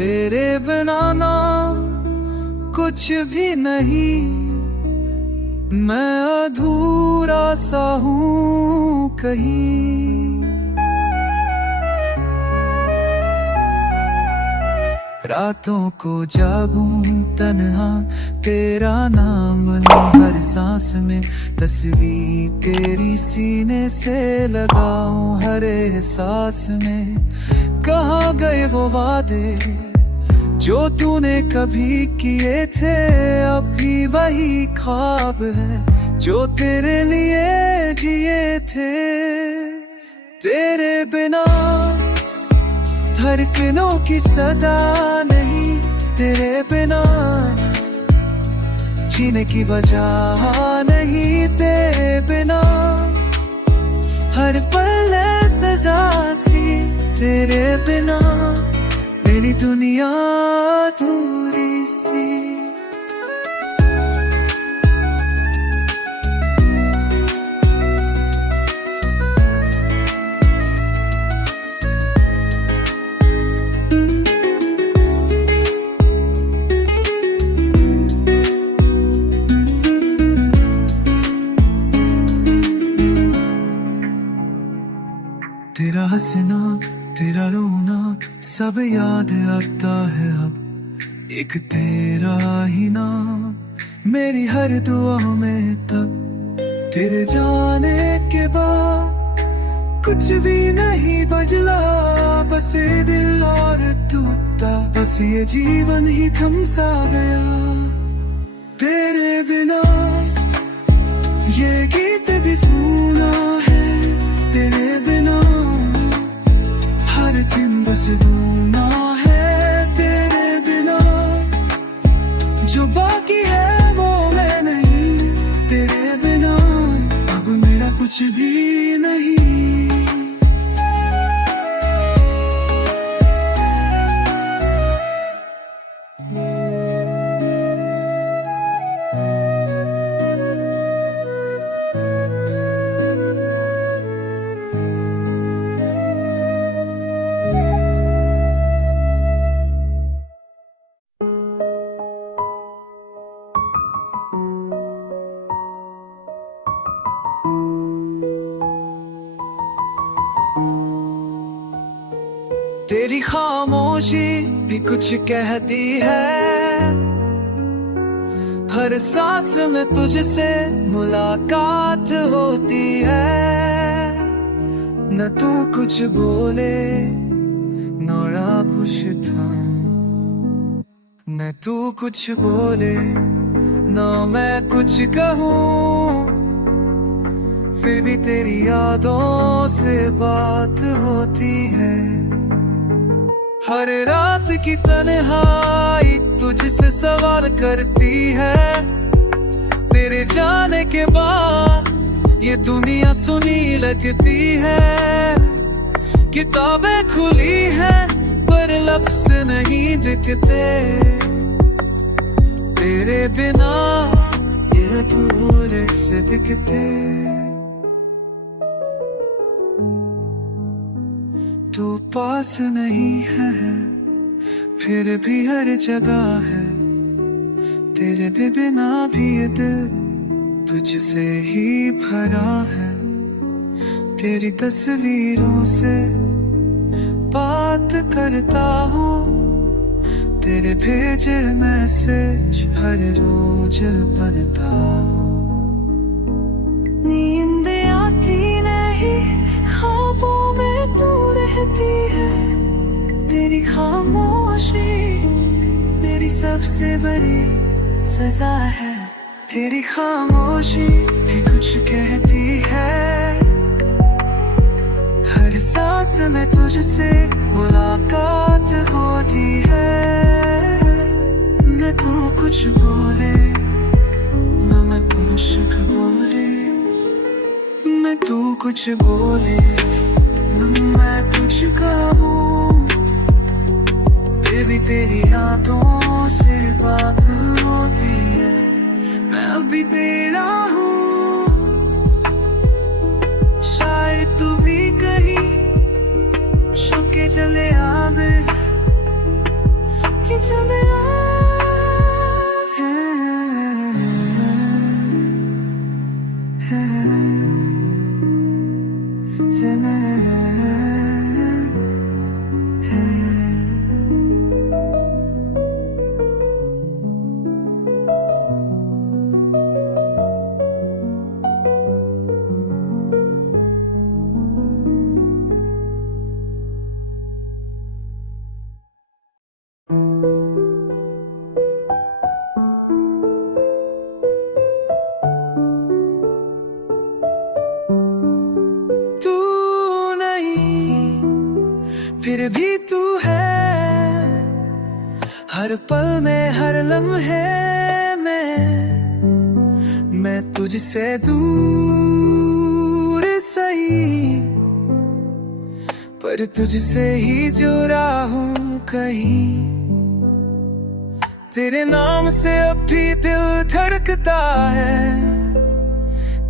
तेरे बिना ना कुछ भी नहीं, मैं अधूरा सा हूँ कहीं। रातों को जागूं तन्हा, तेरा नाम लूं हर सांस में, तस्वीर तेरी सीने से लगाऊं हर एहसास में। कहाँ गए वो वादे जो तूने कभी किए थे, अब भी वही ख्वाब है जो तेरे लिए जिए थे। तेरे बिना धड़कनों की सदा नहीं, तेरे बिना जीने की वजह नहीं, तेरे बिना हर पल सजा सी, तेरे बिना मेरी दुनिया अधूरी सी। तेरा हंसना तेरा रोना सब याद आता है अब, एक तेरा ही नाम मेरी हर दुआ में तब। तेरे जाने के बाद कुछ भी नहीं बदला, बस ये दिल और टूटा, बस ये जीवन ही थम सा गया। तेरे बिना ये गीत भी सुना है, तेरे बिना हर दिन बस रोना है। तेरे बिना जो बाकी है वो मैं नहीं, तेरे बिना अब मेरा कुछ भी नहीं। तेरी खामोशी भी कुछ कहती है, हर सांस में तुझसे मुलाकात होती है। न तू कुछ बोले न कुछ था, न तू कुछ बोले न मैं कुछ कहूँ, फिर भी तेरी यादों से बात होती है। हर रात की तन्हाई तुझसे सवाल करती है, तेरे जाने के बाद ये दुनिया सुनी लगती है। किताबें खुली है पर लफ्ज़ नहीं दिखते, तेरे बिना ये अधूरे से दिखते। तू पास नहीं है फिर भी हर जगह है, तेरे भी बिना भी ये दिल तुझसे ही भरा है। तेरी तस्वीरों से बात करता हूँ, तेरे भेजे मैसेज हर रोज पढ़ता हूँ। नींद आती नहीं ख्वाबों में तू रहती है, तेरी खामोशी मेरी सबसे बड़ी सजा है। तेरी खामोशी भी कुछ कहती है, हर सांस में तुझसे मुलाकात होती है। न तू कुछ बोले न मैं कुछ बोले, मैं तू कुछ बोले मैं कुछ कहूँ, फिर भी तेरी यादों से बात होती है। मैं अभी तेरा हूँ, शायद तू भी कहीं छुपके चले आवे, फिर भी तू है हर पल में, हर लम्हे में। मैं तुझसे दूर सही, पर तुझसे ही जुड़ा हूँ कहीं। तेरे नाम से अब भी दिल धड़कता है,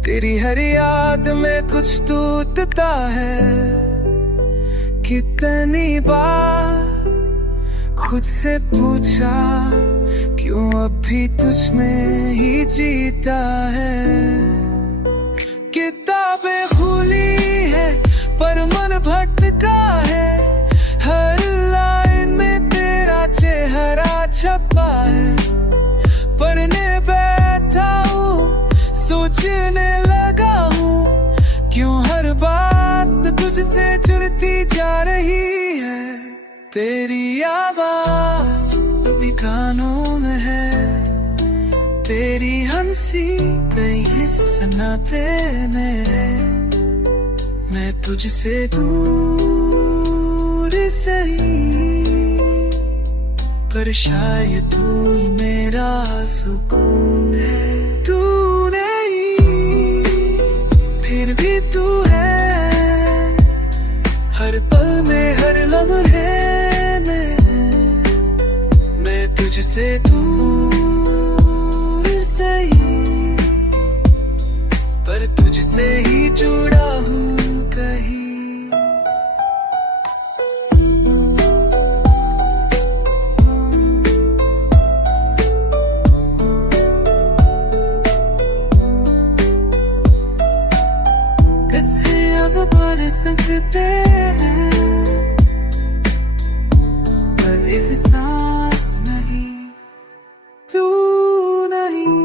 तेरी हर याद में कुछ टूटता है। कितनी बार खुद से पूछा, क्यों अब भी तुझ में ही जीता है। किताबें खुली है पर मन भटका है, हर लाइन में तेरा चेहरा छपा है। पढ़ने बैठा हूँ, सोचने लगा हूँ, क्यों हर बात तुझसे जुड़ती जा रही है। तेरी आवाज भी कानों में है, तेरी हंसी कई हिस्से सन्नाटे में। मैं तुझसे दूर सही, पर शायद तू मेरा सुकून है। तू नहीं, फिर भी तू है हर पल में, हर लम्हे में। मैं तुझसे दूर सही, पर तुझसे ही जुड़ा हूँ कहीं। कैसे अब बढ़ सकते हैं, पर एहसास नहीं, तू नहीं।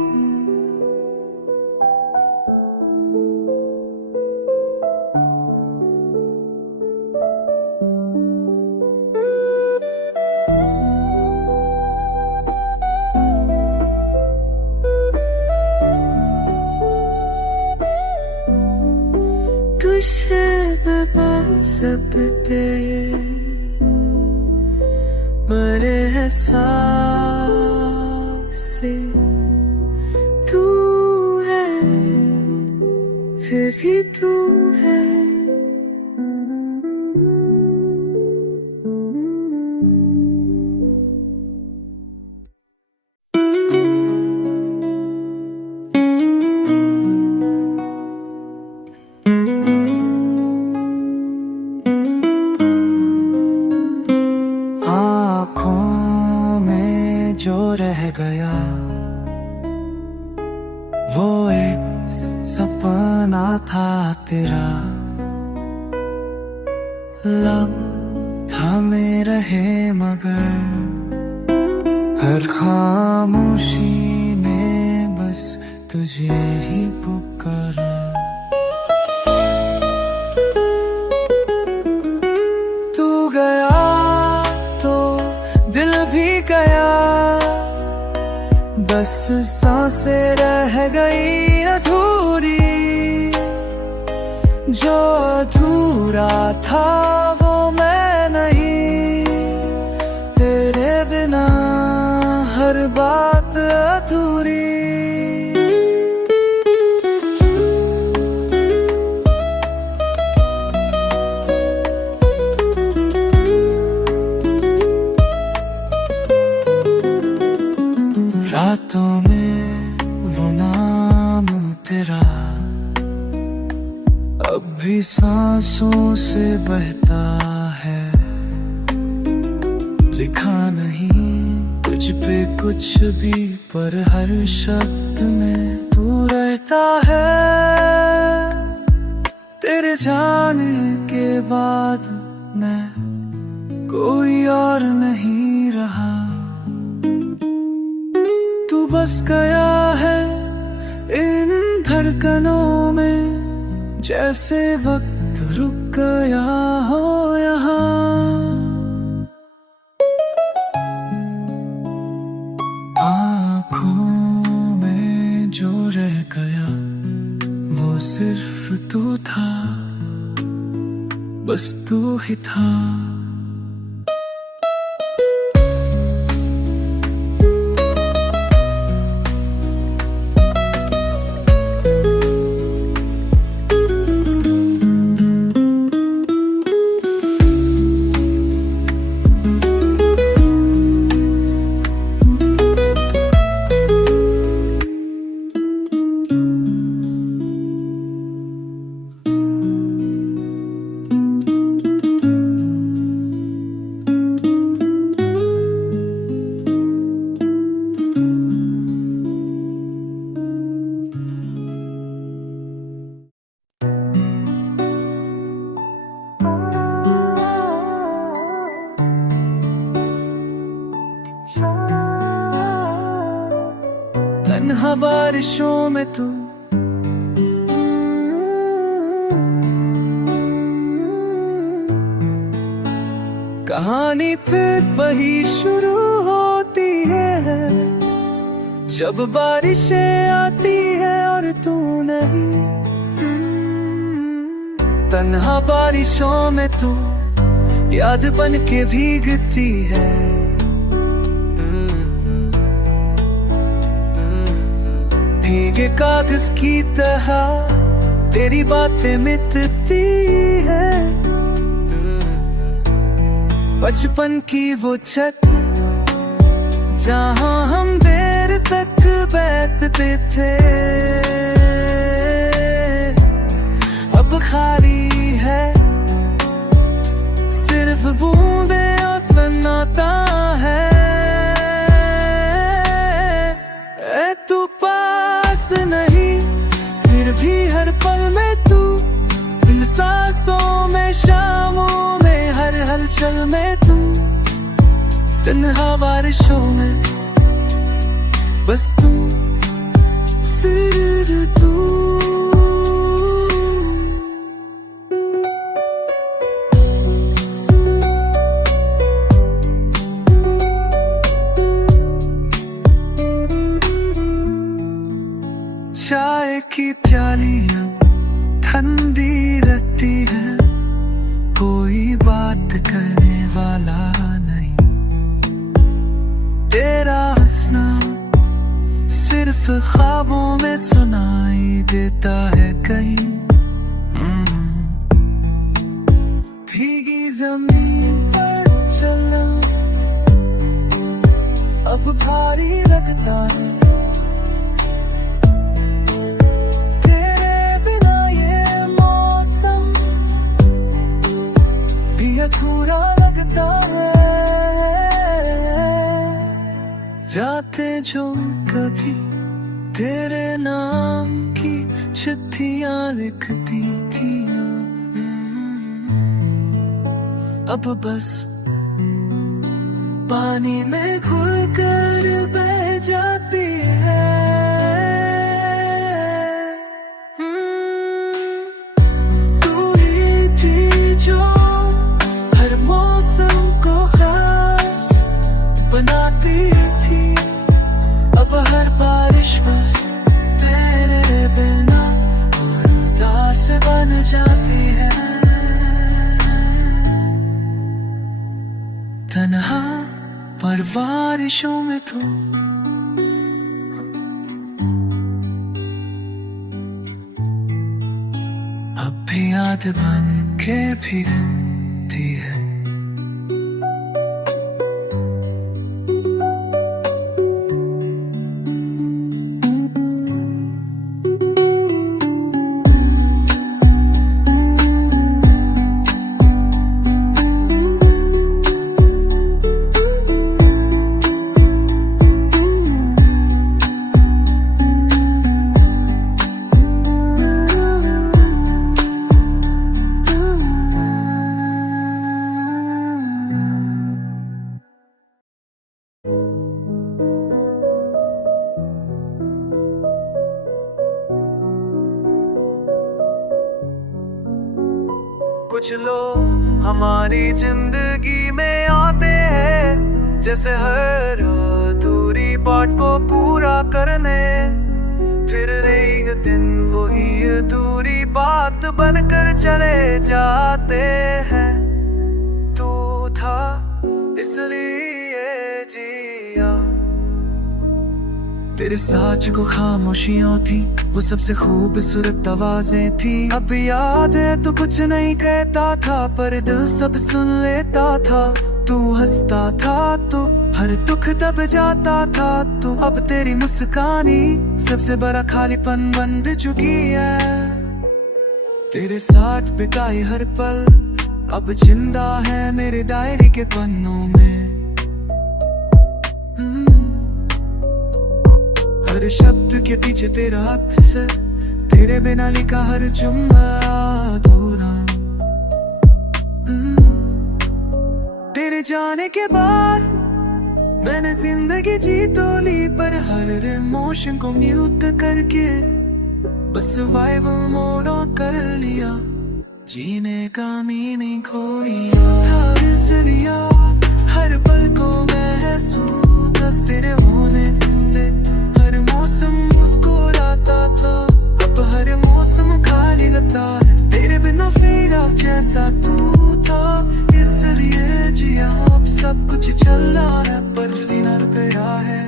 तुझसे सबते मरे एहसास से। तू है, फिर भी तू है। जो रह गया वो एक सपना था तेरा, लम्हे रहे मगर हर खामोशी ने बस तुझे ही पुकारा। तू गया तो दिल भी गया, बस सांसें रह गई अधूरी। जो अधूरा था वो मैं नहीं, तेरे बिना हर बात अधूरी। रातों में वो नाम तेरा अब भी सांसों से बहता है। लिखा नहीं कुछ पे कुछ भी, पर हर शब्द में तू रहता है। तेरे जाने के बाद मैं कोई और नहीं रहा। तू बस गया है इन धड़कनों में, जैसे वक्त रुक गया हो यहाँ। आँखों में जो रह गया वो सिर्फ तू था, बस तू ही था। तन्हा बारिशों में तू, कहानी फिर वही शुरू होती है जब बारिशें आती है और तू नहीं। तन्हा बारिशों में तू याद बन के भीगती है, भीगे कागज की तरह तेरी बातें मिटती है। बचपन की वो छत जहां हम देर तक बैठते थे, अब खाली है, सिर्फ बूंदे और सन्नाटा है। ऐ तू पास नहीं फिर भी हर पल में तू, इन सांसों में शामों में हर हलचल में तू, तन्हा बारिशों में बस तू, सिर्फ तू। चाय की प्यालियां ठंडी रहती है, कोई बात करने वाला नहीं, तेरा हंसना सिर्फ ख्वाबों में सुनाई देता है कहीं। भीगी जमीन पर चलना अब भारी लगता है, अधूरा लगता है। रातें जो कभी तेरे नाम की चिट्ठियां लिखती थी, अब बस पानी में घुल कर बह जाती है। तू ही थी जो मौसम को खास बनाती थी, अब हर बारिश बस तेरे बिना और उदास बन जाती है। तन्हा पर बारिशों में तू, अब भी याद बन के भीगती है। कुछ लोग हमारी जिंदगी में आते हैं जैसे हर अधूरी बात को पूरा करने, फिर एक दिन वही अधूरी बात बनकर चले जाते हैं। तू था इसलिए जिया, तेरे साथ को खामोशियां थी, वो सबसे खूबसूरत आवाजें थी। अब याद है तो कुछ नहीं कहता था, पर दिल सब सुन लेता था। तू हंसता था तो हर दुख दब जाता था। तू अब तेरी मुस्कानी सबसे बड़ा खालीपन बन चुकी है। तेरे साथ बिताए हर पल अब जिंदा है मेरे डायरी के पन्नों में। हर शब्द के पीछे तेरा अक्सर, तेरे बिना लिखा हर जुम्ला अधूरा। तेरे जाने के बाद मैंने जिंदगी जी तो ली, पर हर इमोशन को म्यूट करके बस सर्वाइवल मोड ऑन कर लिया। जीने का मीनिंग खो था इसलिए हर पल को महसूस तेरे होने से हर मौसम मुस्कुराता था। अब हर मौसम खाली लगता है तेरे बिना फेरा जैसा तू था। इसलिए जिया अब सब कुछ चल रहा है, पर जीना रुक गया है।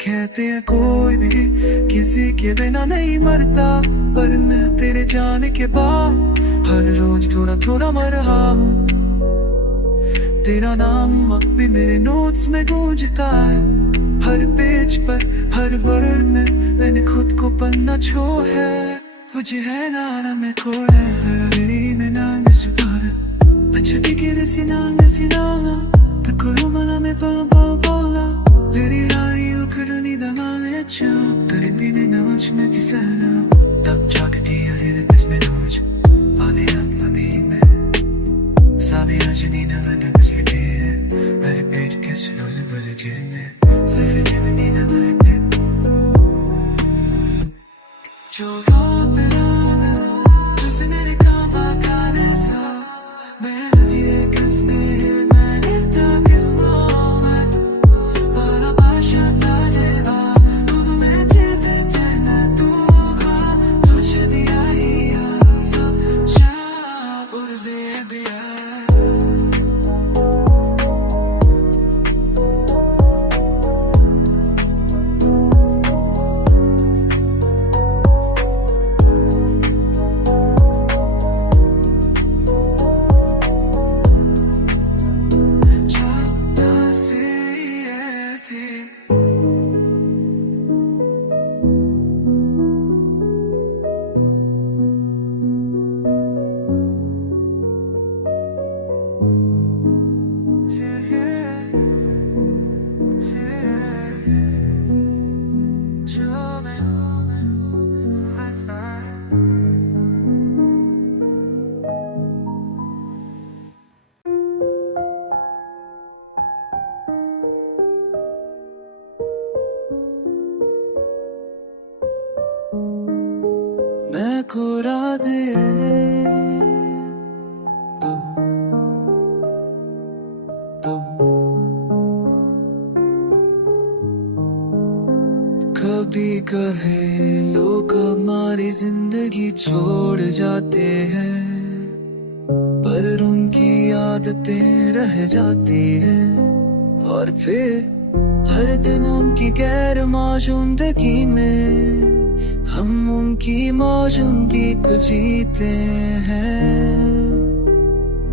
कहते हैं कोई भी किसी के बिना नहीं मरता, पर मैं तेरे जाने के बाद हर रोज थोड़ा थोड़ा मर रहा हूँ। तेरा नाम अब भी मेरे नोट्स में गूंजता है, हर पेज पर हर वर्ड में मैंने खुद को पन्ना छो है। तुझे है ना मैं खोड़ा है मेरी में नाम सुपारा अच्छा दिखे रसी नाम तकुरु मला में bola Liri rai ukuru ni damane cho Tari pine na mach me kisana Tab jaake diya dil bis me noj Aane aap abhi mein Sabi ajni na gana biske tere Mere pet ke suno ne bol jene Sirf jevni na marte Jo raat pe raana Jise mere kaam vaakane sa Main naziye kisne मैं खोरा दे कभी कहे लोग हमारी जिंदगी छोड़ जाते हैं, पर उनकी आदतें रह जाती हैं। और फिर हर दिन उनकी गैर मौजूदगी में हम उनकी मौजूदगी को जीते हैं।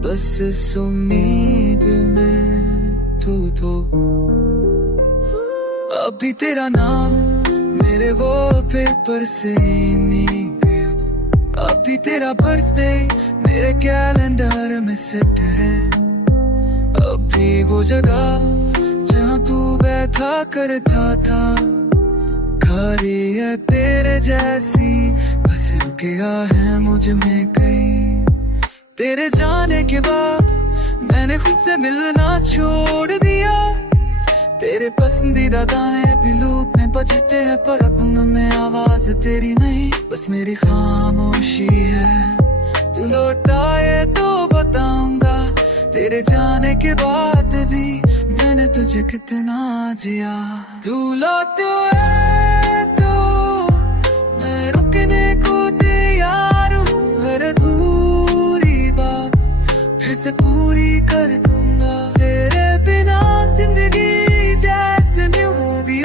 बस इस उम्मीद में तू अभी तेरा नाम मेरे वो पेपर से नहीं गया। अभी तेरा बर्थडे मेरे कैलेंडर में सेट है। अभी वो जगह जहाँ तू बैठा करता था खाली है तेरे जैसी, बस रुकेगा है मुझ में कहीं। तेरे जाने के बाद मैंने खुद से मिलना छोड़ दिया। तेरे पसंदीदा गाने भी लूप में बजते हैं, पर अब उनमें आवाज तेरी नहीं, बस मेरी खामोशी है। तू लौटाए तो बताऊंगा तेरे जाने के बाद भी मैंने तुझे कितना जिया। तू लौट तो मैं रुकने को तैयार हूँ, हर अधूरी बात फिर से पूरी कर दूंगा। तेरे बिना जिंदगी जैसे मूवी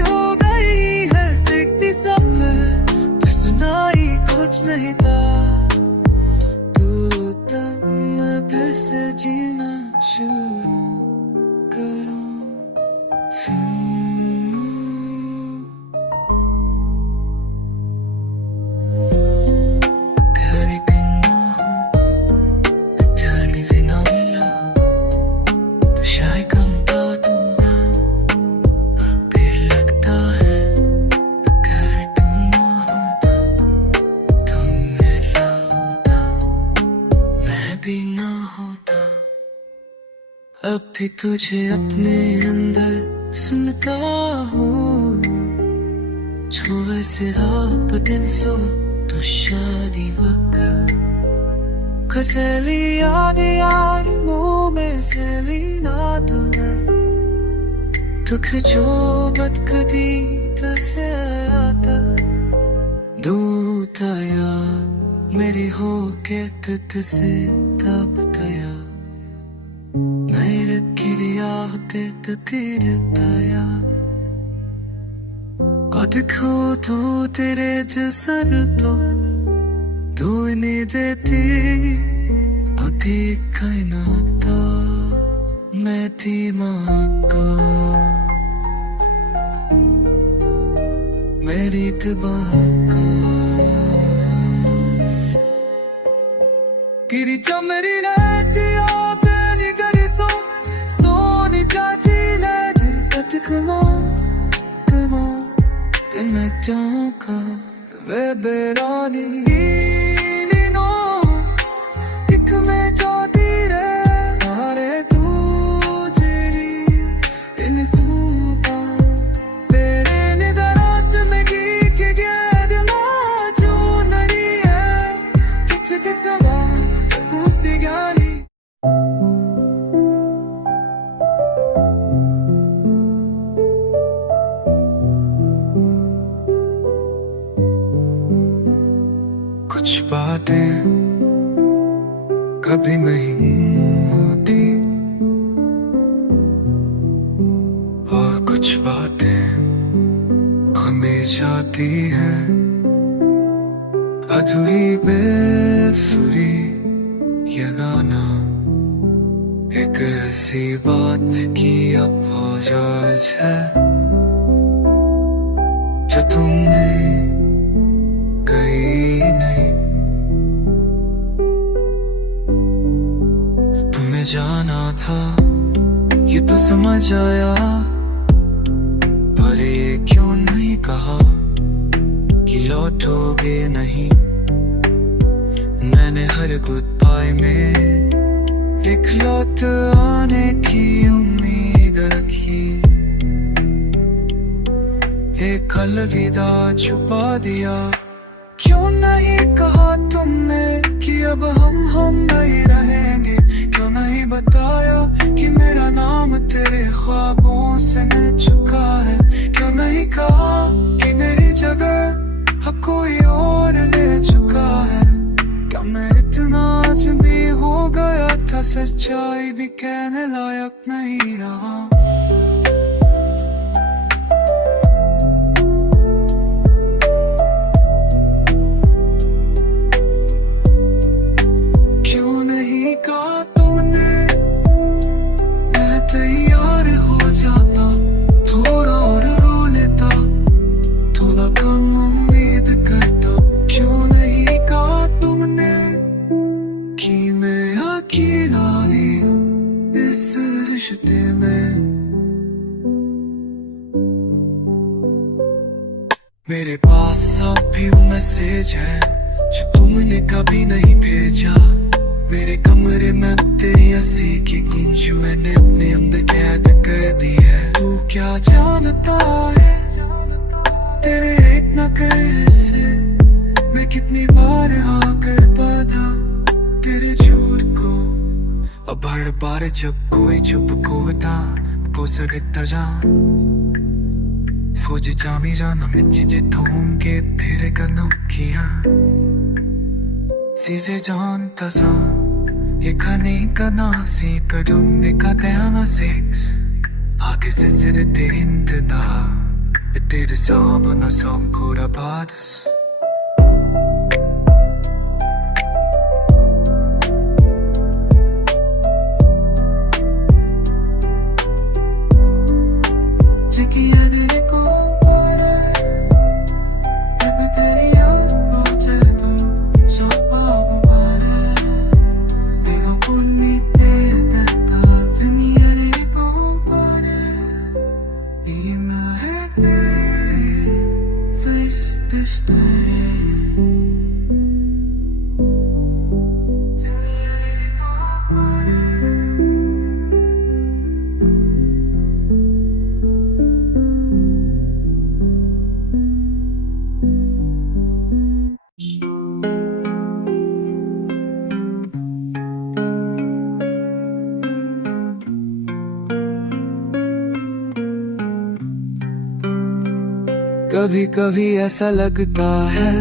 हो गई है, दिखती सब है पर सुनाई कुछ नहीं था। तू तब मैं फिर से जीना शुरू करूं। अब भी तुझे अपने अंदर सुनता हूँ। छुए से आप दिन सो तो शादी वक्त खसली याद यार मुँह में से लीना तुम्हें दुख जो बद कदी तहे आता दूता याद मेरी हो के तुझ से तपतया मेरे किरिया होते तो तीरताया और दिखो तो तेरे जसर तो तू नहीं देती अति कायनाता मैं थी माँ का मेरी तबाह गिरी चमरी रहती आपने करी सोनी चाची ले जी कट कमा ते मैं चाहूँगा वे बेरानी नो टिक में जाती रे मारे तू जेरी इन सूपा तेरे निदरास में गी के गया दिला जो नरी है चिक चिक सवा पूसी गानी कुछ बातें कभी नहीं होती और कुछ बातें हमेशा आती हैं अधूरी बेसुरी ये गाना एक ऐसी बात की अपोजाज है जो तुमने कही नहीं तुम्हें जाना था ये तो समझ आया पर ये क्यों नहीं कहा कि लौटोगे नहीं मैंने हर गुड बाय में एक लौट आने की उम्मीद रखी एक अलविदा छुपा दिया क्यों नहीं कहा तुमने कि अब हम नहीं रहेंगे क्यों नहीं बताया कि मेरा नाम तेरे ख्वाबों से मिल चुका है क्यों नहीं कहा कि मेरी जगह अब कोई और ले चुका है क्या मैं इतना अजनबी हो गया था सच्चाई भी कहने लायक नहीं रहा मेरे पास अब भी वो मैसेज है जो तुमने कभी नहीं भेजा मेरे कमरे में तेरी हंसी की गूंज मैंने अपने अंदर कैद कर दी है तू क्या जानता है तेरे एक न करे से मैं कितनी बार हाँ कर पाता तेरे झूठ को अब हर बार जब कोई चुप होता वो सड़ता जा फौजी जामी जाना मिच्ची थोम के तेरे कदम किया सीसे जानता सा ये खाने का नासी करूँने का त्यागा सेक्स आगे से सिर तेरे इंतजार तेरे सब ना सब कोरा बादस Stay. कभी कभी ऐसा लगता है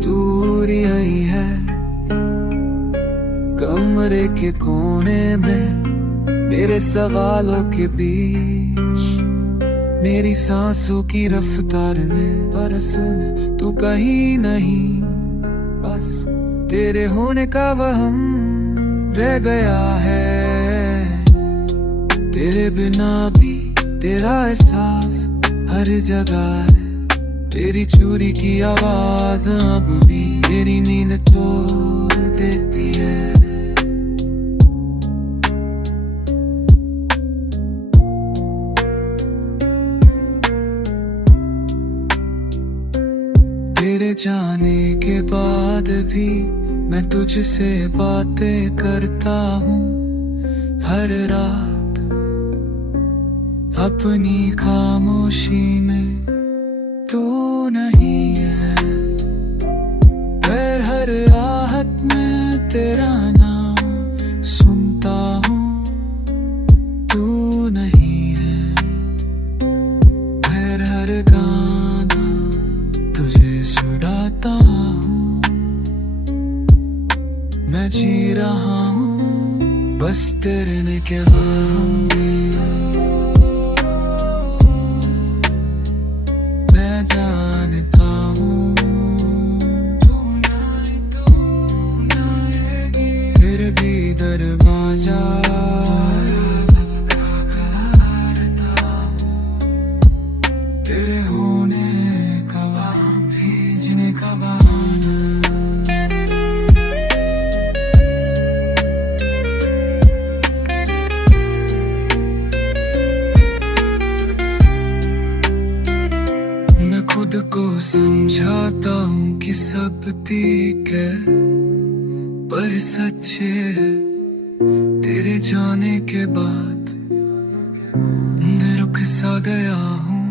दूर यही है, कमरे के कोने में मेरे सवालों के बीच, मेरी सांसों की रफ्तार में बरसों में तू कहीं नहीं, बस तेरे होने का वहम रह गया है। तेरे बिना भी तेरा एहसास हर जगह है, तेरी चूड़ी की आवाज अब भी तेरी नींद तोड़ देती है। तेरे जाने के बाद भी मैं तुझसे बातें करता हूँ हर रात, अपनी खामोशी में तू नहीं है। पर हर राहत में तेरा नाम सुनता हूँ, तू नहीं है। पर हर गाना तुझे सुनाता हूँ, मैं जी रहा हूँ बस तेरे ने क्या मैं जानता हूँ तू ना फिर भी दरवाजा तेरे होने का भेजने का बहाना। खुद को समझाता हूँ कि सब ठीक है, पर सच्चे है तेरे जाने के बाद रुक सा गया हूँ।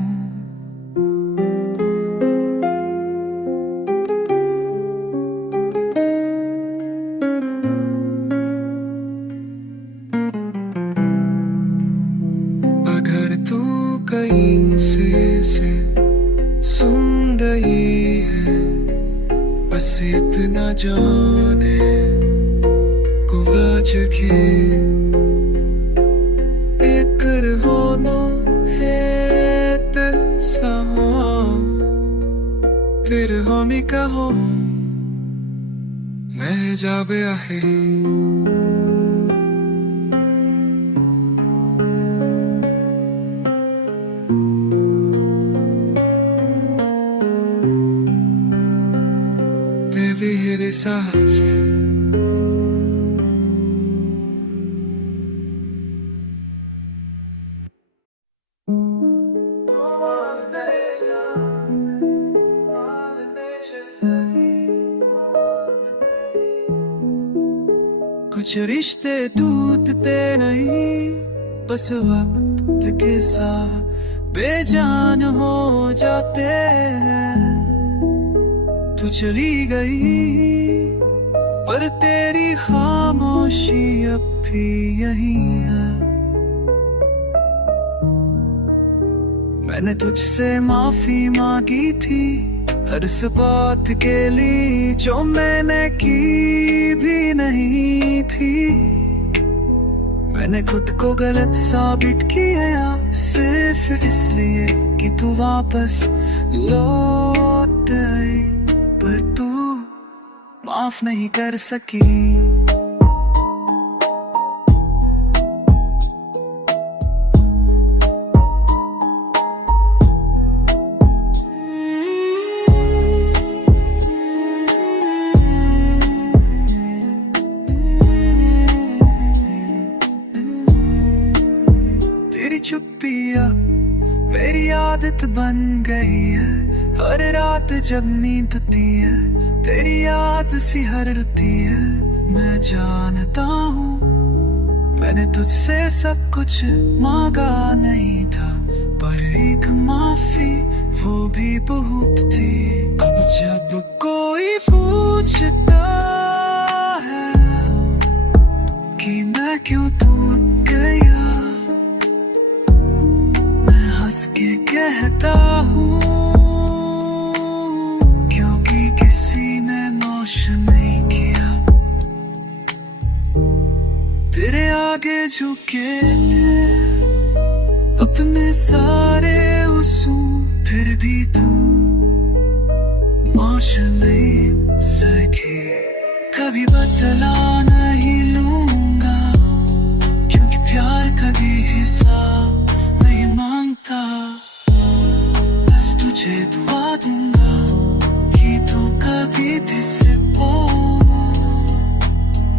अगर तू कहीं से सुन रही है, बस इतना जाने को आज के एक होना है तसा तेरे होमी का हो मैं जाबे आहे। Vivere sace कुछ रिश्ते टूटते नहीं, बस वक्त के साथ बेजान हो जाते हैं। तू चली गई पर तेरी खामोशी अब भी यही है। मैंने तुझसे माफी मांगी थी हर उस बात के लिए जो मैंने की भी नहीं थी। मैंने खुद को गलत साबित किया सिर्फ इसलिए कि तू वापस लौट आई, पर तू माफ नहीं कर सकी। तेरी चुप्पियां मेरी आदत बन गई है, हर रात जब नींद आती है तेरी याद सी हर रुती है। मैं जानता हूँ मैंने तुझसे सब कुछ मांगा नहीं था, पर एक माफी वो भी बहुत थी। अब जब कोई पूछता है कि मैं क्यों टूट गया, मैं हंस के कहता हूँ आगे झुके थे अपने सारे उसूल, फिर भी तू माश नहीं सके। कभी बदला नहीं लूंगा क्योंकि प्यार कभी हिसाब नहीं मांगता। बस तुझे दुआ दूंगा कि तू कभी भी से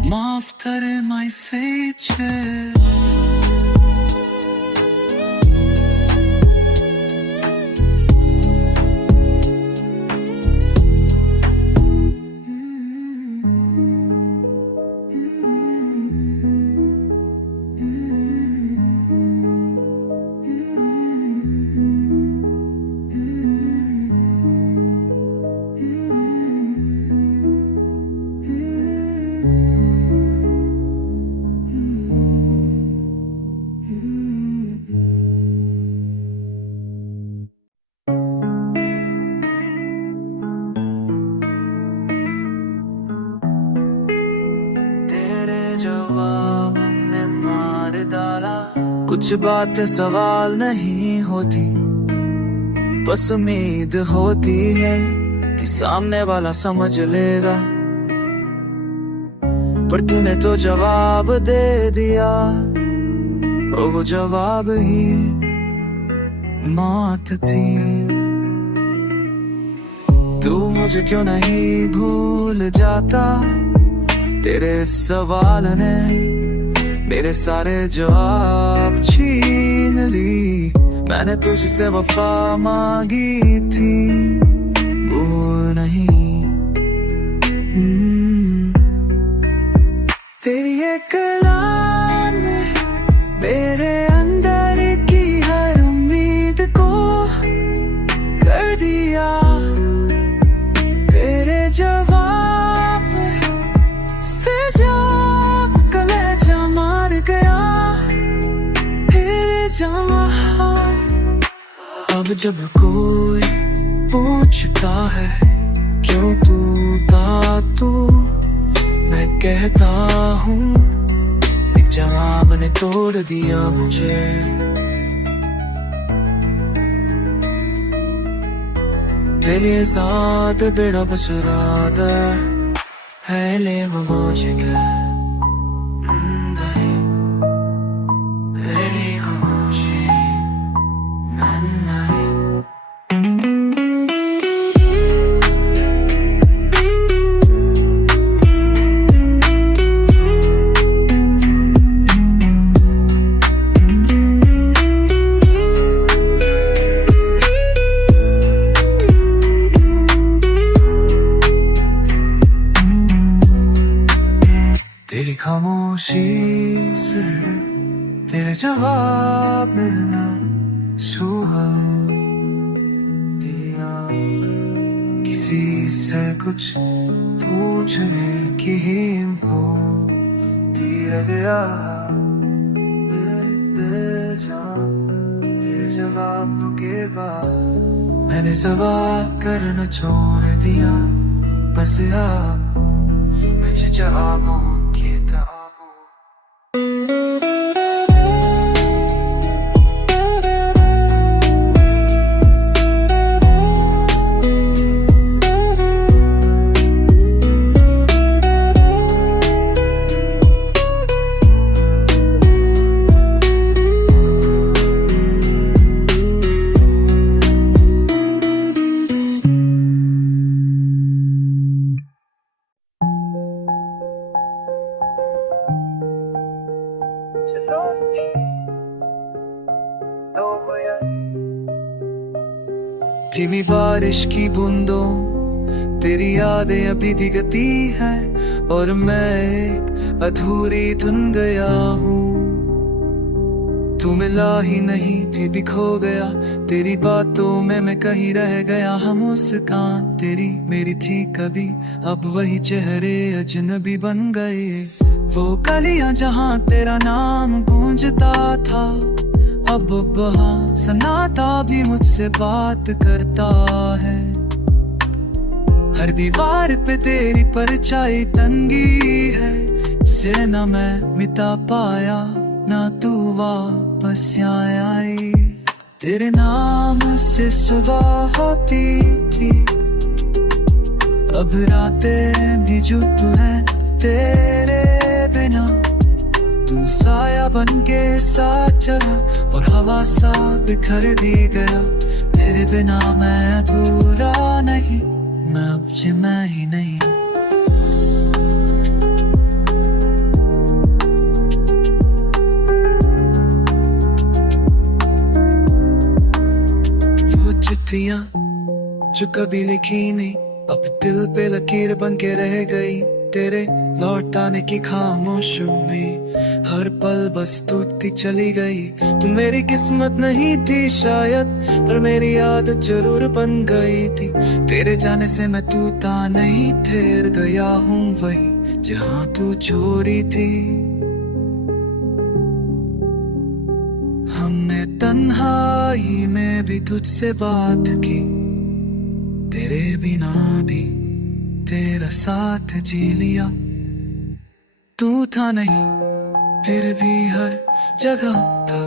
माफ करे my say जवाब ने मार डाला। कुछ बातें सवाल नहीं होती, बस उम्मीद होती है कि सामने वाला समझ लेगा। पर तूने तो जवाब दे दिया, और वो जवाब ही मौत थी। तू मुझे क्यों नहीं भूल जाता, तेरे सवाल ने मेरे सारे जवाब छीन ली। मैंने तुझसे वफा मांगी थी, भूल नहीं। तेरी एक लान ने मेरे अंदर की हर उम्मीद को कर दिया। तेरे जवाब अब जब कोई पूछता है क्यों तू था तू, मैं कहता हूँ एक जवाब ने तोड़ दिया मुझे। तेरे साथ बेड़ा बस रात है ले वो मुझे क्या तेरी खामोशी से तेरे जवाब मेरे ना सुहा दिया। किसी से कुछ पूछने की हिम्मत धीरज तेरे जवाब के बाद मैंने सवाल करना छोड़ दिया। बस आप मुझे जवाबों की तरह धीमी बारिश की बूंदों तेरी यादें अभी भी गती है, और मैं एक अधूरी धुन गया हूँ। तू मिला ही नहीं फिर भी खो गया, तेरी बातों में मैं कहीं रह गया। हम मुस्कान तेरी मेरी थी कभी, अब वही चेहरे अजनबी बन गए। वो गलियां जहाँ तेरा नाम गूंजता था, अब वहाँ सन्नाटा भी मुझसे बात करता है। हर दीवार पे तेरी परछाई तंगी है, से न मैं मिटा पाया। ना तू वापस आई। तेरे नाम से सुबह होती थी, अब रातें भी जुट है तेरे बिना। तू साया बन के साथ चला और हवा सा बिखर भी गया। तेरे बिना मैं अधूरा नहीं, मैं अब से मैं ही नहीं। वो चिट्ठियां जो कभी लिखी नहीं, अब दिल पे लकीर बन के रह गई। तेरे लौट आने की खामोशियों में हर पल बस टूटती चली गई। तू मेरी किस्मत नहीं थी शायद, पर मेरी आदत जरूर बन गई थी। तेरे जाने से मैं टूटा नहीं, ठहर गया हूँ वही जहाँ तू छोड़ी थी। हमने तन्हाई में भी तुझसे बात की, तेरे बिना भी तेरा साथ जी लिया। तू था नहीं फिर भी हर जगह था,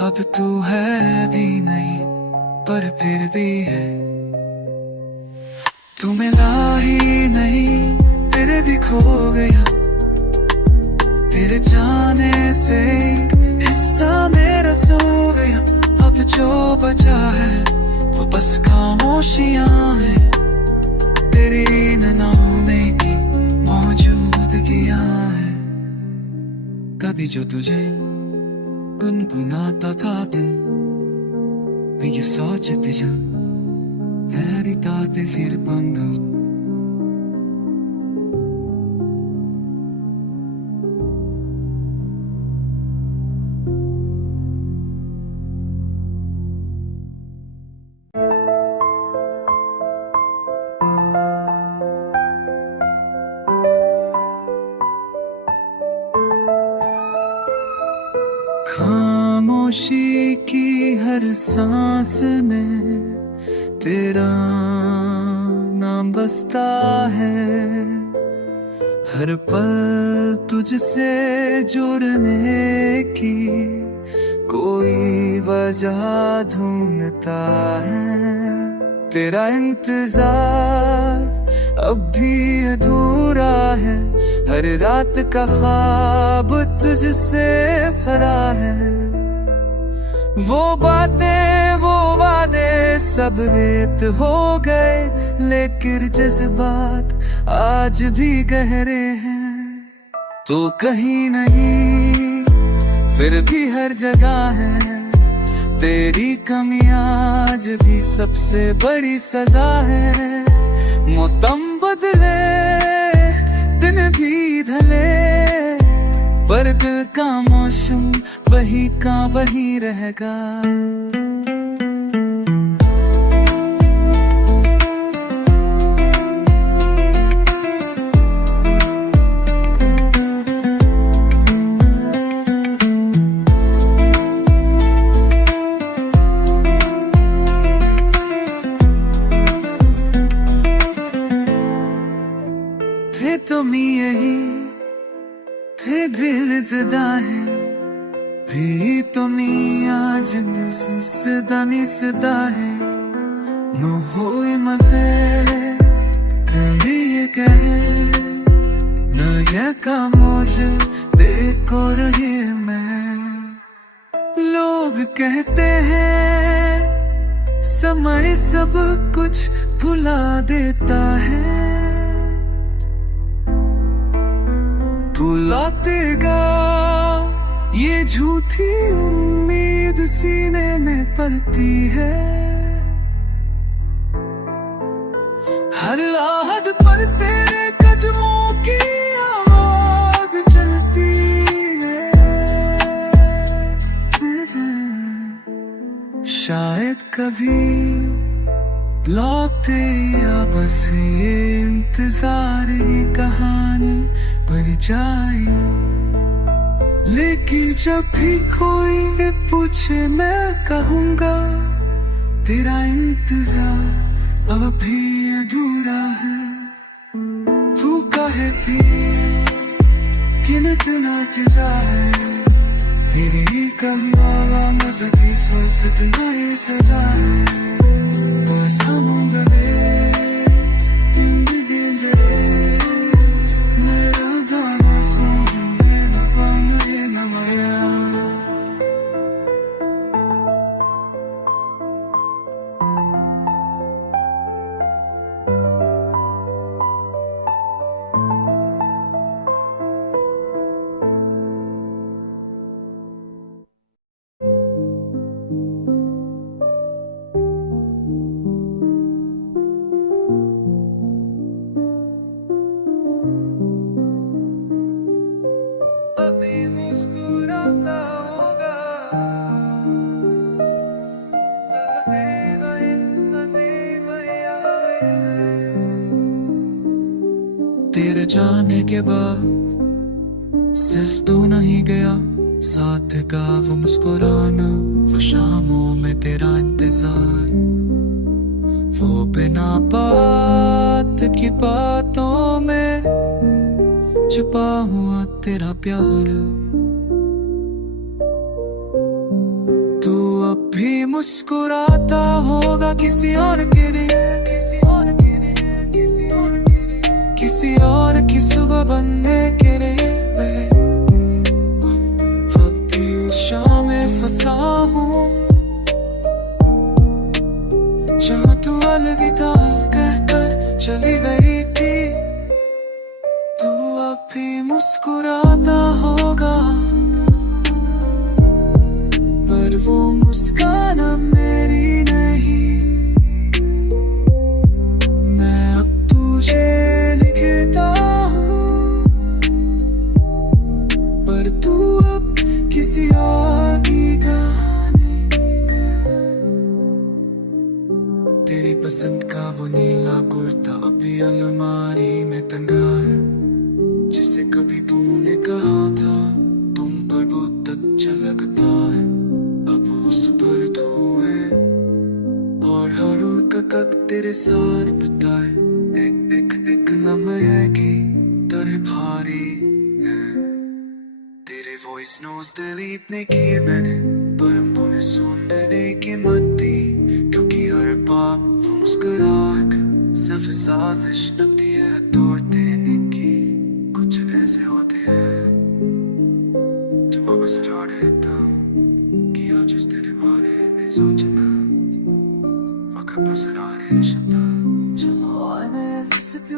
अब तू है भी नहीं पर फिर भी है। तू मिला ही नहीं फिर भी खो गया, तेरे जाने से हिस्सा मेरा सो गया। अब जो बचा है वो बस खामोशियां हैं, तेरी न होने की मौजूदगियां है। कभी जो तुझे गुनगुनाता था दिल, वे ये सोचते जब मेरी ताते फिर बन गई। खामोशी की हर सांस में तेरा नाम बसता है, हर पल तुझसे जुड़ने की कोई वजह ढूंढता है। तेरा इंतजार अब भी अधूरा है, हर रात का ख्वाब तुझसे भरा है। वो बातें वो वादे सब रेत हो गए, लेकिन जज्बात आज भी गहरे हैं। तो कहीं नहीं फिर भी हर जगह है, तेरी कमी आज भी सबसे बड़ी सजा है। मौसम बदले दिन भी ढले, पर दिल का मौसम वही का वही रहेगा। थे तुम यही थे दिल विदा है, भी तुम्ही आज सदा है। न होए मते ये कहे न ये का मुझे देखो रही मैं। लोग कहते हैं समय सब कुछ भुला देता है, तू लौटेगा ये झूठी उम्मीद सीने में पलती है। हर आहट पर तेरे कदमों की आवाज चलती है। शायद कभी लौटे या बस ये इंतजार ही कहानी बन जाए। लेकिन जब भी कोई पूछे मैं कहूँगा तेरा इंतजार अब भी अधूरा है। तू कहती कि न इतना है तेरी कमावा मज़की सोचत नहीं सजाए तो समुंदरे जिंदगी जे मेरा दाना सुनने न पाने न माया अभी मुस्कुराता होगा तेरे जाने के बाद सिर्फ तू नहीं गया साथ का वो मुस्कुराना वो शामों में तेरा इंतजार वो बिना बात की बातों में छुपा हुआ तेरा प्यार तू अब भी मुस्कुराता होगा किसी और के लिए किसी और के लिए किसी और के लिए किसी और की सुबह बनने के लिए अब भी उस शाम में फंसा हूँ जहाँ तू अलविदा कहकर चली गई थी तू अब भी मुस्कुराता होगा पर वो मुस्कान अब मेरी नहीं मैं अब तुझे लिखता हूँ पर तू अब किसी और की कहानी तेरी पसंद का वो नीला कुर्ता अभी अलमारी में टंगा है जिसे कभी तूने कहा था तुम पर बहुत अच्छा लगता है अब उस पर धुएं और हर कक तेरे साथ बिताए एक लम्हे की तरह भारी है तेरे वॉइस नोट्स डिलीट नहीं किए मैंने पर मुझे सुनने की मत दी क्योंकि हर बार वो मुस्कुराहट सिर्फ साजिश लगती है तोड़ देने की कुछ ऐसे होते हैं जब वापस लौट देता हूँ कि आज इस तेरे बारे में सोचना वक्त पर सराहने शब्द जब और मैं विसित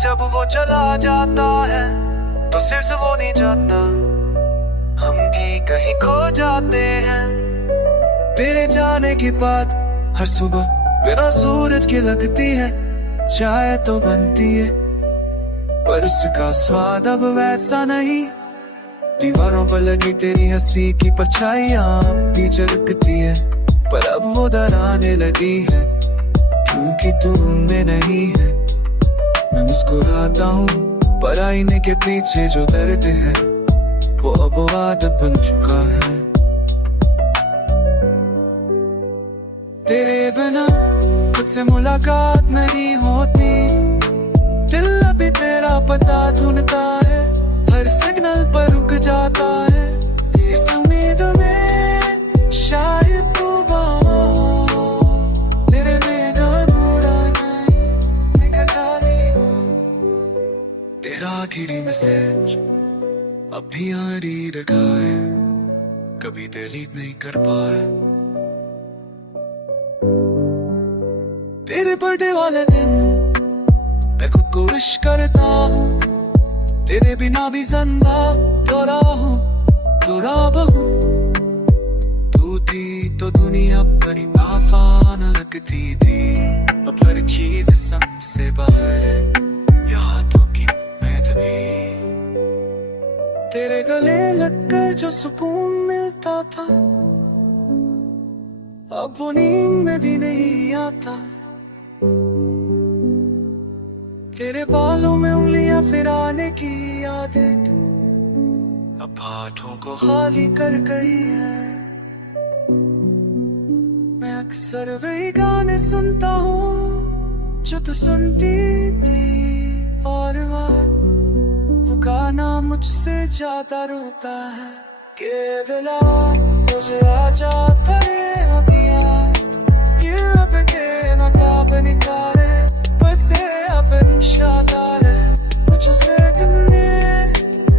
जब वो चला जाता है तो सिर्फ वो नहीं जाता हम भी कहीं खो जाते हैं तेरे जाने के बाद हर सुबह बिना सूरज की लगती है चाय तो बनती है पर उसका स्वाद अब वैसा नहीं दीवारों पर लगी तेरी हंसी की परछाइयां भी झलकती है पर अब वो दराने लगी है क्योंकि तू उनमें नहीं है मैं मुस्कुराता हूँ पर आईने के पीछे जो दर्द है वो अब आदत बन चुका है तेरे बिना खुद तुझसे मुलाकात नहीं होती, दिल अभी तेरा पता ढूंढता है, हर सिग्नल पर रुक जाता है, इस उम्मीद में शायद तू वहाँ तेरे बिना अधूरा नहीं निकली हो। तेरा आखिरी मैसेज अभी यारी रखा है, कभी डिलीट नहीं कर पाए। तेरे बर्थडे वाले दिन मैं खुद को विश करता हूँ, तेरे बिना भी जिंदा थोड़ा हूँ थोड़ा बहू। तू थी तो दुनिया बड़ी आसान लगती थी, अब हर चीज सबसे बाहर है, यादों की मैं भी। तेरे गले लगकर जो सुकून मिलता था, अब वो नींद में भी नहीं आता। तेरे बालों में उंगलियां फिराने की आदत अब हाथों को खाली कर गई है। मैं अक्सर वही गाने सुनता हूँ जो तू सुनती थी, और वो गाना मुझसे ज्यादा रोता है कि बिला मुझे आ जाता है दिया, ये अब के नकाब निकाले बसे अब इंशाअल्लाह है, मुझसे कितने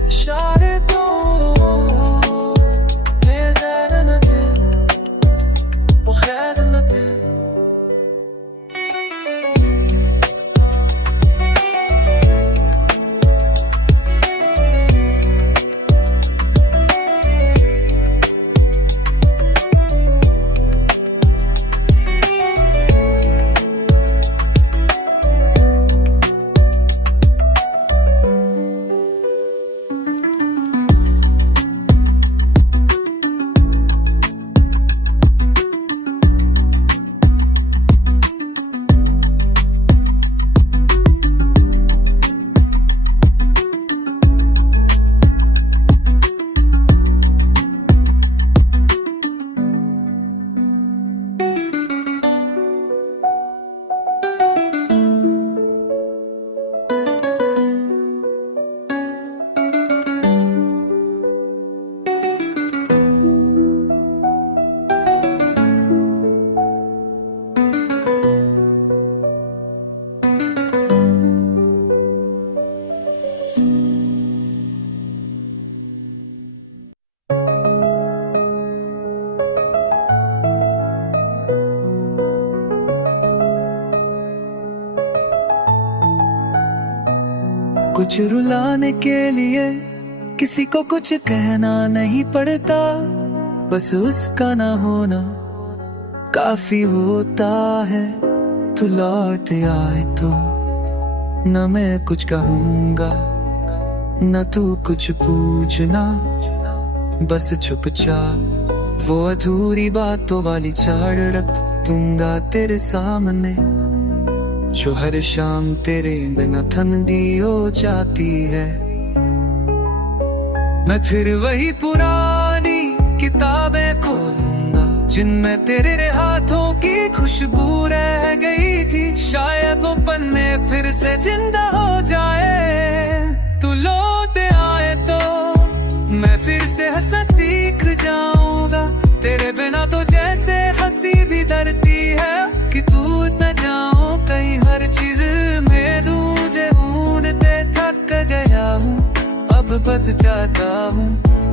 इशारे तो ये ज़हन न थे वो खैर न थे। कुछ रुलाने के लिए किसी को कुछ कहना नहीं पड़ता, बस उसका ना होना काफी होता है। तू लौट आए तो न मैं कुछ कहूँगा, न तू कुछ पूछना, बस चुपचाप वो अधूरी बातों वाली झाड़ रख दूंगा तेरे सामने, जो हर शाम तेरे बिना ठंडी हो जाती है। मैं फिर वही पुरानी किताबें खोलूंगा जिनमें तेरे हाथों की खुशबू रह गई थी, शायद वो पन्ने फिर से जिंदा हो जाए। तू लौट आए तो मैं फिर से हंसना सीख जाऊंगा, तेरे बिना तो जैसे हंसी भी डरती है कि टूट न जाऊं कहीं, हर चीज में तुझे ढूंढते थक गया हूँ, अब बस चाहता हूँ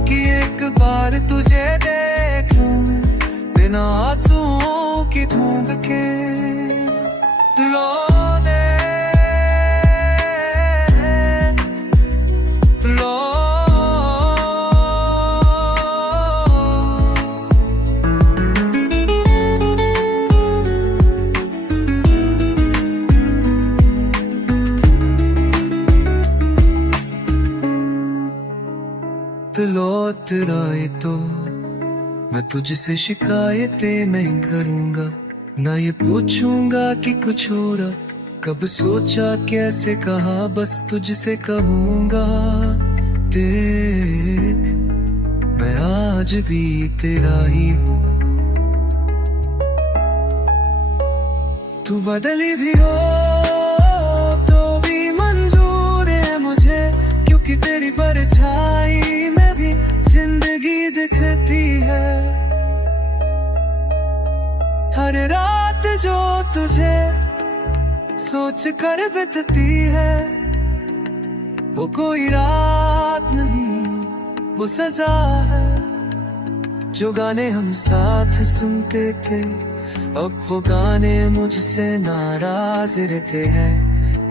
कि एक बार तुझे देखूं बिना आंसुओं की धुंध के। लौट आए तो मैं तुझसे शिकायतें नहीं करूंगा, ना ये पूछूंगा कि कुछ हो रहा, कब सोचा कैसे कहा, बस तुझसे कहूंगा देख मैं आज भी तेरा ही हूँ। तू बदली भी हो तो भी मंजूर है मुझे, क्योंकि तेरी परछाई में भी जिंदगी दिखती है। हर रात जो तुझे सोच कर बीतती है, वो कोई रात नहीं, वो सजा है। जो गाने हम साथ सुनते थे, अब वो गाने मुझसे नाराज रहते हैं,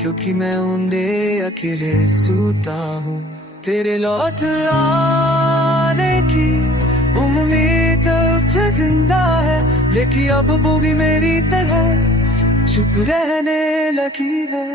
क्योंकि मैं ऊंधे अकेले सूता हूँ। तेरे लौट आने की उम्मीद अब जिंदा है, लेकिन अब वो भी मेरी तरह चुप रहने लगी है।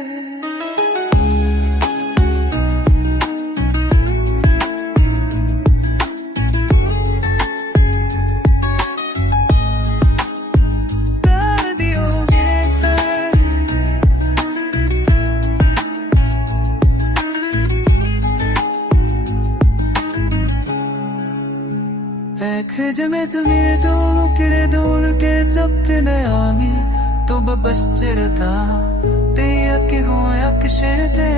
Kıcımı sığıyordum kiredun ke çaptine ami to babashchirta te yak hoya kishirte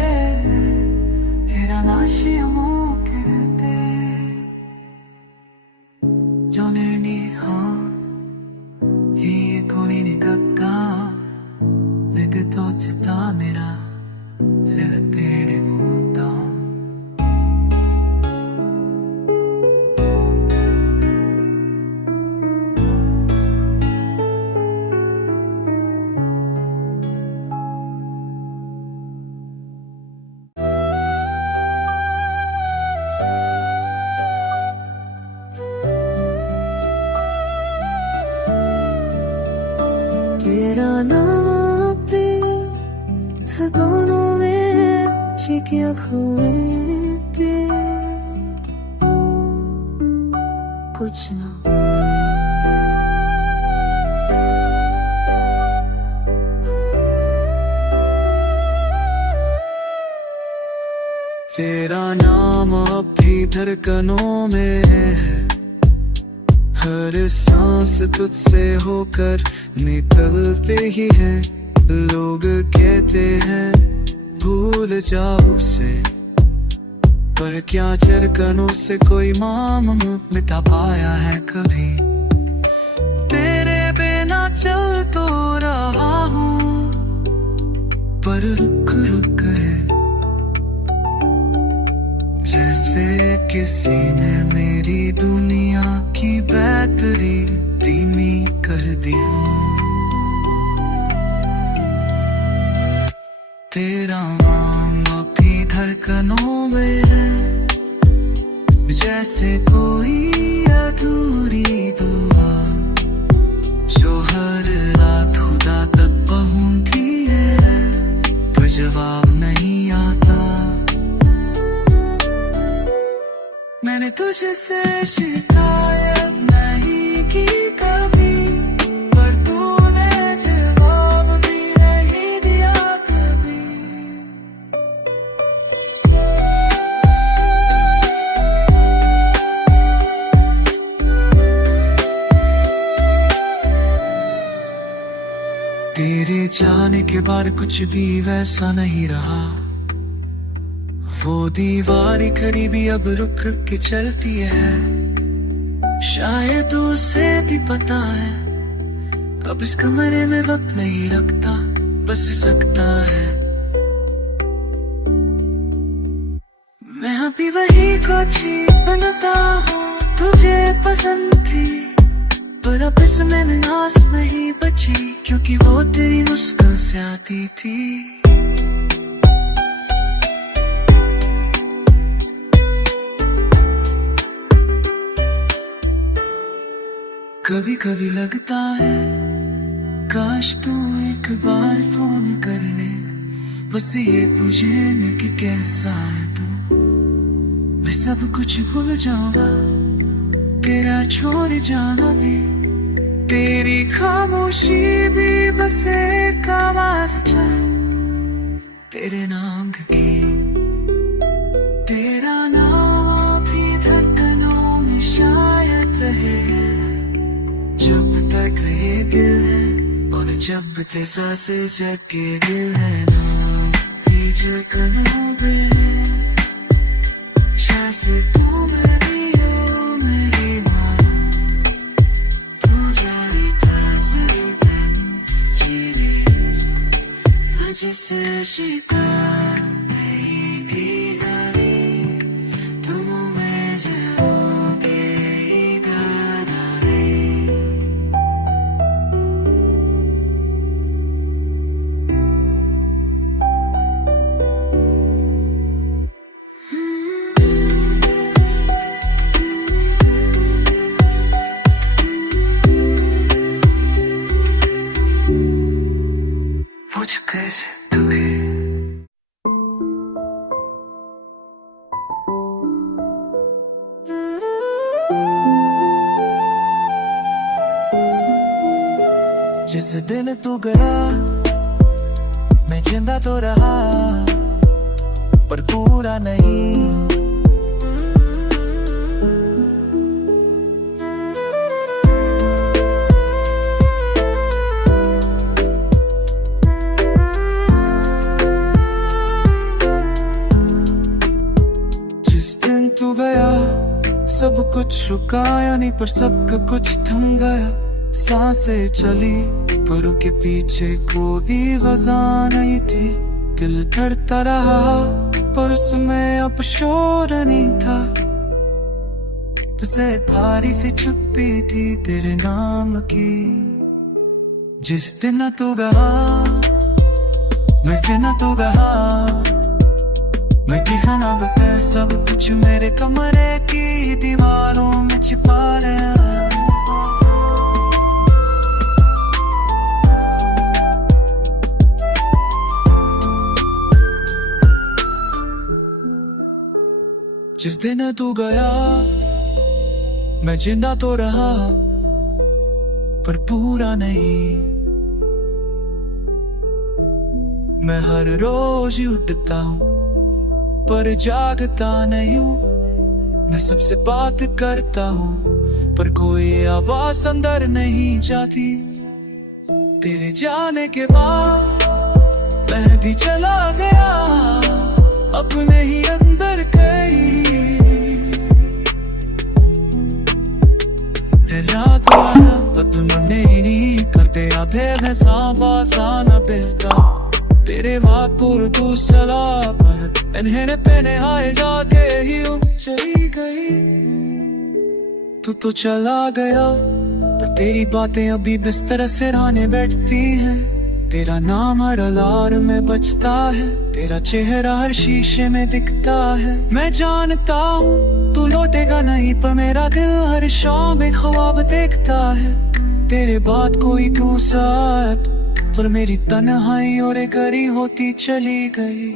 era nashiyamu kirte joneni ha ye koni ne kakka leg tochta mera sir tere hoota। तेरा नाम पे थकानों में चिकिया खोए के कुछ ना तेरा नाम अब भी धड़कनों में है, हर सांस तुझसे होकर निकलते ही है। लोग कहते हैं भूल जाओ उसे, पर क्या धड़कनों से कोई माम मिटा पाया है कभी। तेरे बिना चल तो रहा हूँ, पर रुक रुक है, जैसे किसी ने मेरी दुनिया की बैटरी धीमी कर दी। तेरा नाम अभी धड़कनों में है, जैसे कोई अधूरी दुआ जो हर रात खुदा तक पहुंचती है, पर जवाब नहीं आता। मैंने तुझसे शिकायत नहीं की कभी, पर तूने जवाब भी नहीं दिया कभी। तेरे जाने के बाद कुछ भी वैसा नहीं रहा, वो दीवारी खड़ी भी अब रुक के चलती है। शायद उसे भी पता है अब इस कमरे में वक्त नहीं रखता, बस सकता है। मैं अभी वही कुछ बनता हूँ, तुझे पसंद थी, पर अब इसमें मिनास नहीं बची, क्योंकि वो तेरी मुस्कान से आती थी। कभी कभी लगता है काश तू एक बार फोन कर ले, बस ये पूछने कि कैसा है तू। मैं सब कुछ भूल जाऊंगा, तेरा छोड़ जाना भी, तेरी खामोशी भी बस एक आवाज चल तेरे नाम की। तेरा नाम भी धड़कनों में शायद रहे, जब तक ये दिल है और जब ते सांसे जगे दिल है ना कीजे कनबे शासे तू मेरी हो मेरी माँ तू जारी ताज़री तन चीरे जिसे शिकार नहीं की दारी तुम में जाओगे दादारी मुझ कैसे तुम्हें जिस दिन तू गया मैं जिंदा तो रहा पर पूरा नहीं जिस दिन तू गया सब कुछ रुका यानी पर सबका कुछ थम गया सांसें चली पर के पीछे कोई वजह नहीं थी दिल धड़ता रहा पर उसमें अब शोर नहीं था बसे भारी सी छुपी थी तेरे नाम की जिस दिन तू गया मैं से न तू गया मैं ठिकाना बता सब कुछ मेरे कमरे की दीवारों में छिपा रहा जिस दिन तू गया मैं जिंदा तो रहा पर पूरा नहीं मैं हर रोज उठता हूँ पर जागता नहीं हूँ मैं सबसे बात करता हूँ पर कोई आवाज अंदर नहीं जाती तेरे जाने के बाद मैं भी चला गया अपने ही अंदर गई रात वाला तुम नहीं करते अबे मैं सांवा साना बेटा तेरे बात पर तू चला पर तन्हे पहने आए जाके ही चली गई तू तो चला गया पर तेरी बातें अभी बिस्तर सिराने बैठती हैं तेरा नाम हर अलार्म में बजता है तेरा चेहरा हर शीशे में दिखता है मैं जानता हूँ तू लौटेगा नहीं पर मेरा दिल हर शाम में ख्वाब देखता है तेरे बाद कोई दूसरा पर मेरी तन्हाई और करी होती चली गई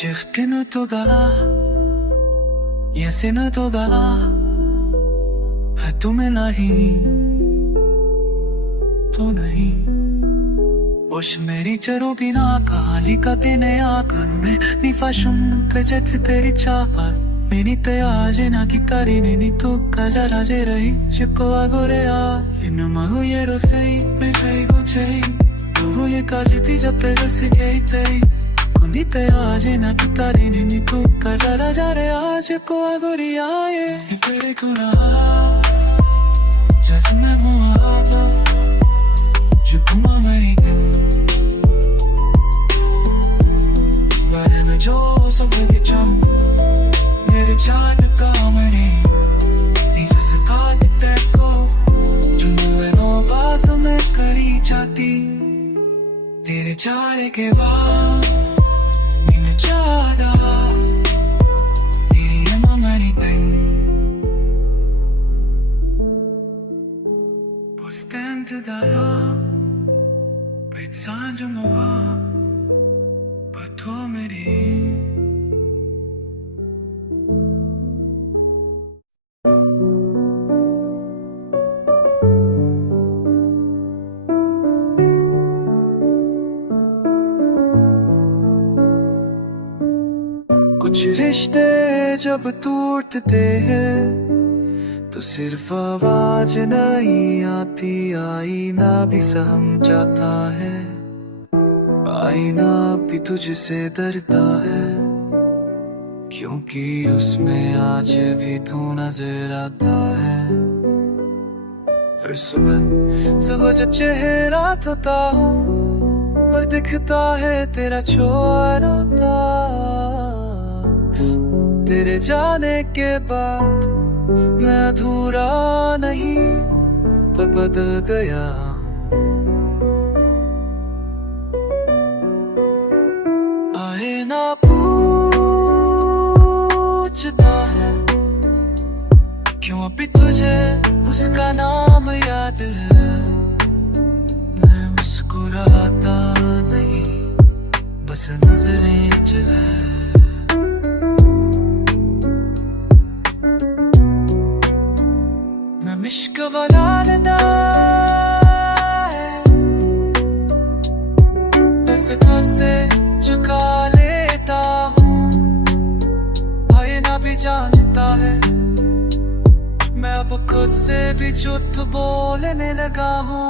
जिस दिन तो गया ऐसे न तो गया है तुम्हें नहीं तो नहीं उस मेरी चरो बिना काली का तेने आंखन में निफाशुम कजत तेरी चाहर मेरी तयाजे ना की करी नहीं तो कजा राजे रही चिको आगोरे आ इन महु ये रोसई मैं गई हो जाई तू ये काजती जब तक से गई तई कुनी तयाजे ना की करी नहीं तो कजा राजा रे आज को आगोरी आए तेरे को रहा जैसे मैं मुआला जो घुमा मेरी बारे में जो सब के चाहूं मेरे चाँद का मनी नीचे से काट देखो जो मुझे नौबास में करी जाती तेरे चारे के बाद नींद चाहता तेरी ममरी तंग Stand to the Wait, Sanjo Moa, but Tomiri. कुछ रिश्ते जब टूटते हैं तो सिर्फ आवाज नहीं आती, आईना भी सहम जाता है। आईना भी तुझसे डरता है, क्योंकि उसमें आज भी तू नजर आता है। हर सुबह सुबह जब चेहरा धोता हूँ, पर दिखता है तेरा छोरा ताक्स। तेरे जाने के बाद मैं अधूरा नहीं, पर बदल गया हूँ। आए ना पूछता है क्यों अभी तुझे उसका नाम याद है। मैं मुस्कुराता नहीं, बस नजरें चले। मैं मिश्क वाला लदा है, बस से चुका लेता हूँ। आईना भी जानता है मैं अब खुद से भी झूठ बोलने लगा हूँ।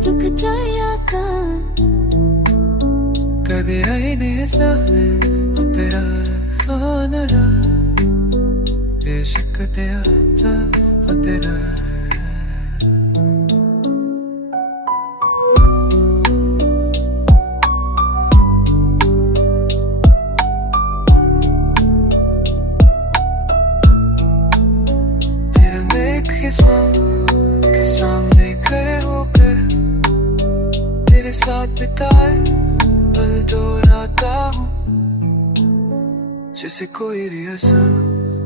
रुक जाता कभी आईने सामने तेरा खाना बेशक तेरा तेरा। के सामने खड़े होकर तेरे साथ बिताए पल दोहराता हूँ, जैसे कोई रिहर्सल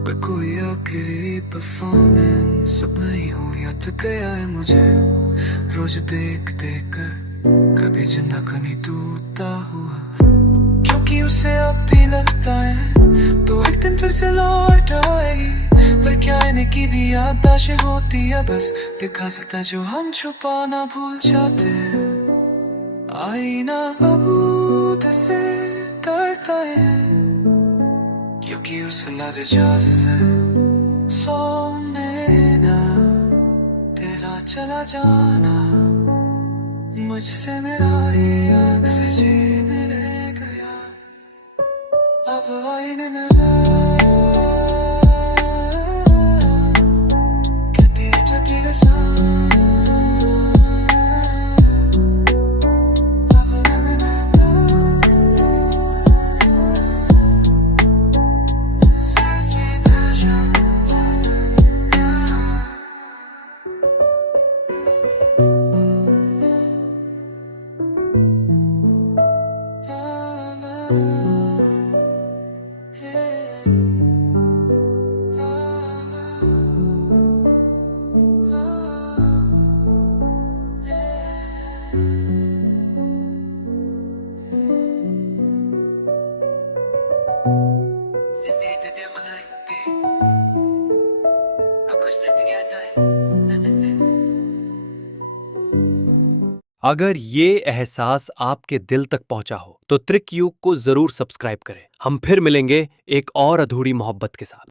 पर कोई आखिरी परफॉर्मेंस। अब नहीं हो याद गया है मुझे रोज देख देख कर कभी जिंदा कभी टूटता हुआ, क्योंकि उसे अब भी लगता है तो एक दिन फिर से लौट आएगी। पर क्या इनकी भी याददाश्त होती है, बस दिखा सकता जो हम छुपाना भूल जाते हैं। आईना बहुत से करता है, क्योंकि उस नजर से सोने ना तेरा चला जाना मुझसे मेरा ये आँख से जीने रह गया। अब आईने में अगर ये एहसास आपके दिल तक पहुंचा हो तो त्रिक युग को जरूर सब्सक्राइब करें। हम फिर मिलेंगे एक और अधूरी मोहब्बत के साथ।